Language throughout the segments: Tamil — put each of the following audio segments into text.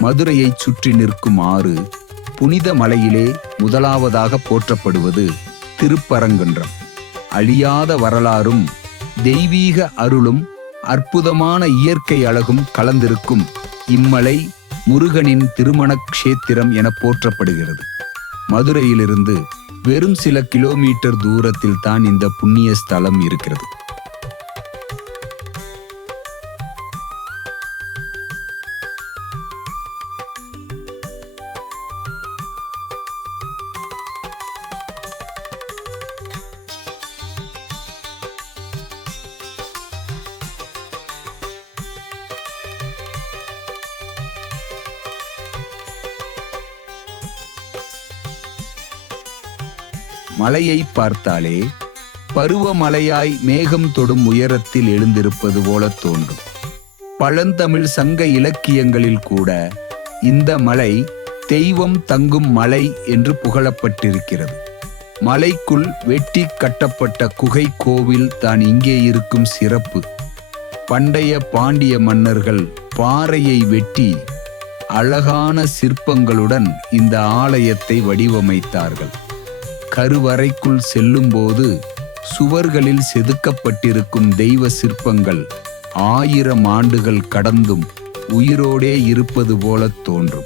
மதுரையைச் சுற்றி நிற்கும் ஆறு புனித மலையிலே முதலாவதாக போற்றப்படுவது திருப்பரங்குன்றம். அழியாத வரலாறும் தெய்வீக அருளும் அற்புதமான இயற்கை அழகும் கலந்திருக்கும் இம்மலை முருகனின் திருமணக் க்ஷேத்திரம் என போற்றப்படுகிறது. மதுரையிலிருந்து வெறும் சில கிலோமீட்டர் தூரத்தில் தான் இந்த புண்ணிய ஸ்தலம் இருக்கிறது. மலையை பார்த்தாலே பருவமலையாய் மேகம் தொடும் உயரத்தில் எழுந்திருப்பது போல தோன்றும். பழந்தமிழ் சங்க இலக்கியங்களில் கூட இந்த மலை தெய்வம் தங்கும் மலை என்று புகழப்பட்டிருக்கிறது. மலைக்குள் வெட்டி கட்டப்பட்ட குகை கோவில் தான் இங்கே இருக்கும் சிறப்பு. பண்டைய பாண்டிய மன்னர்கள் பாறையை வெட்டி அழகான சிற்பங்களுடன் இந்த ஆலயத்தை வடிவமைத்தார்கள். கருவறைக்குள் செல்லும்போது சுவர்களில் செதுக்கப்பட்டிருக்கும் தெய்வ சிற்பங்கள் ஆயிரம் ஆண்டுகள் கடந்தும் உயிரோடே இருப்பது போல தோன்றும்.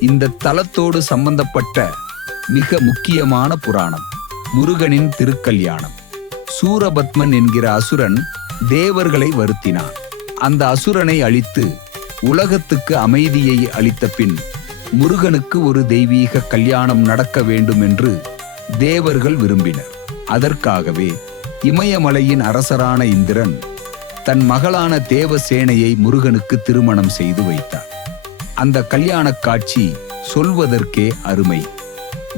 இந்த தலத்தோடு சம்பந்தப்பட்ட மிக முக்கியமான புராணம் முருகனின் திருக்கல்யாணம். சூரபத்மன் என்கிற அசுரன் தேவர்களை வருத்தினான். அந்த அசுரனை அழித்து உலகத்துக்கு அமைதியை அளித்த பின் முருகனுக்கு ஒரு தெய்வீக கல்யாணம் நடக்க வேண்டும் என்று தேவர்கள் விரும்பினர். அதற்காகவே இமயமலையின் அரசரான இந்திரன் தன் மகளான தேவசேனையை முருகனுக்கு திருமணம் செய்து வைத்தார். அந்த கல்யாணக் காட்சி சொல்வதற்கே அருமை.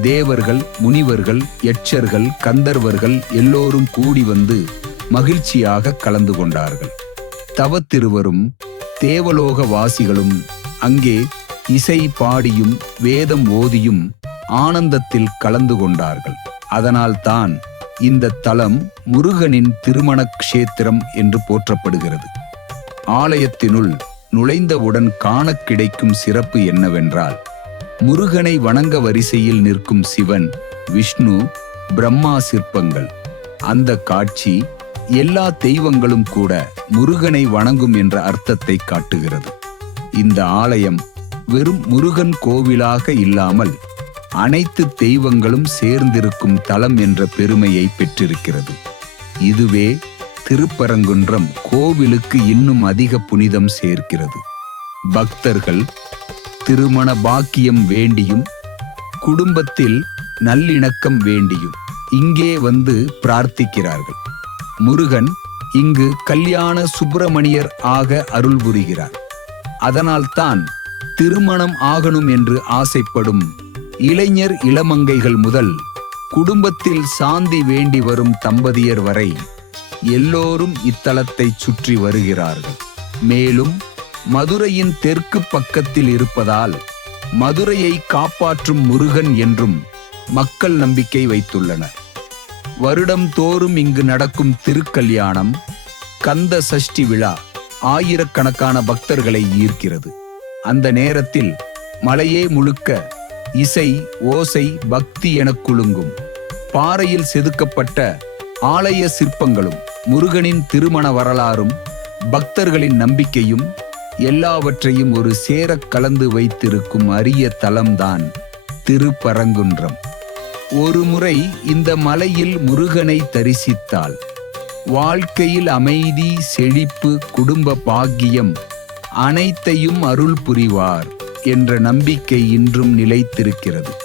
தேவர்கள் முனிவர்கள் யட்சர்கள் கந்தர்வர்கள் எல்லோரும் கூடி வந்து மகிழ்ச்சியாக கலந்து கொண்டார்கள். தவத்திருவரும் தேவலோக வாசிகளும் அங்கே இசை பாடியும் வேதம் ஓதியும் ஆனந்தத்தில் கலந்து கொண்டார்கள். அதனால்தான் இந்த தலம் முருகனின் திருமணக் க்ஷேத்திரம் என்று போற்றப்படுகிறது. ஆலயத்தினுள் நுழைந்தவுடன் காணக் கிடைக்கும் சிறப்பு என்னவென்றால் முருகனை வணங்க வரிசையில் நிற்கும் சிவன் விஷ்ணு பிரம்மா சிற்பங்கள். அந்த காட்சி எல்லா தெய்வங்களும் கூட முருகனை வணங்கும் என்ற அர்த்தத்தை காட்டுகிறது. இந்த ஆலயம் வெறும் முருகன் கோவிலாக இல்லாமல் அனைத்து தெய்வங்களும் சேர்ந்திருக்கும் தலம் என்ற பெருமையை பெற்றிருக்கிறது. இதுவே திருப்பரங்குன்றம் கோவிலுக்கு இன்னும் அதிக புனிதம் சேர்க்கிறது. பக்தர்கள் திருமண பாக்கியம் வேண்டியும் குடும்பத்தில் நல்லிணக்கம் வேண்டியும் இங்கே வந்து பிரார்த்திக்கிறார்கள். முருகன் இங்கு கல்யாண சுப்பிரமணியர் ஆக அருள் புரிகிறார். அதனால்தான் திருமணம் ஆகணும் என்று ஆசைப்படும் இளைஞர் இளமங்கைகள் முதல் குடும்பத்தில் சாந்தி வேண்டி வரும் தம்பதியர் வரை எல்லோரும் இத்தலத்தை சுற்றி வருகிறார்கள். மேலும் மதுரையின் தெற்கு பக்கத்தில் இருப்பதால் மதுரையை காப்பாற்றும் முருகன் என்றும் மக்கள் நம்பிக்கை வைத்துள்ளனர். வருடம் தோறும் இங்கு நடக்கும் திருக்கல்யாணம் கந்த சஷ்டி விழா ஆயிரக்கணக்கான பக்தர்களை ஈர்க்கிறது. அந்த நேரத்தில் மலையே முழுக்க இசை ஓசை பக்தி எனக் குலுங்கும். பாறையில் செதுக்கப்பட்ட ஆலய சிற்பங்களும் முருகனின் திருமண வரலாறும் பக்தர்களின் நம்பிக்கையும் எல்லாவற்றையும் ஒரு சேரக் கலந்து வைத்திருக்கும் அரிய தலம்தான் திருப்பரங்குன்றம். ஒருமுறை இந்த மலையில் முருகனை தரிசித்தால் வாழ்க்கையில் அமைதி செழிப்பு குடும்ப பாக்கியம் அனைத்தையும் அருள் புரிவார் என்ற நம்பிக்கை இன்றும் நிலைத்திருக்கிறது.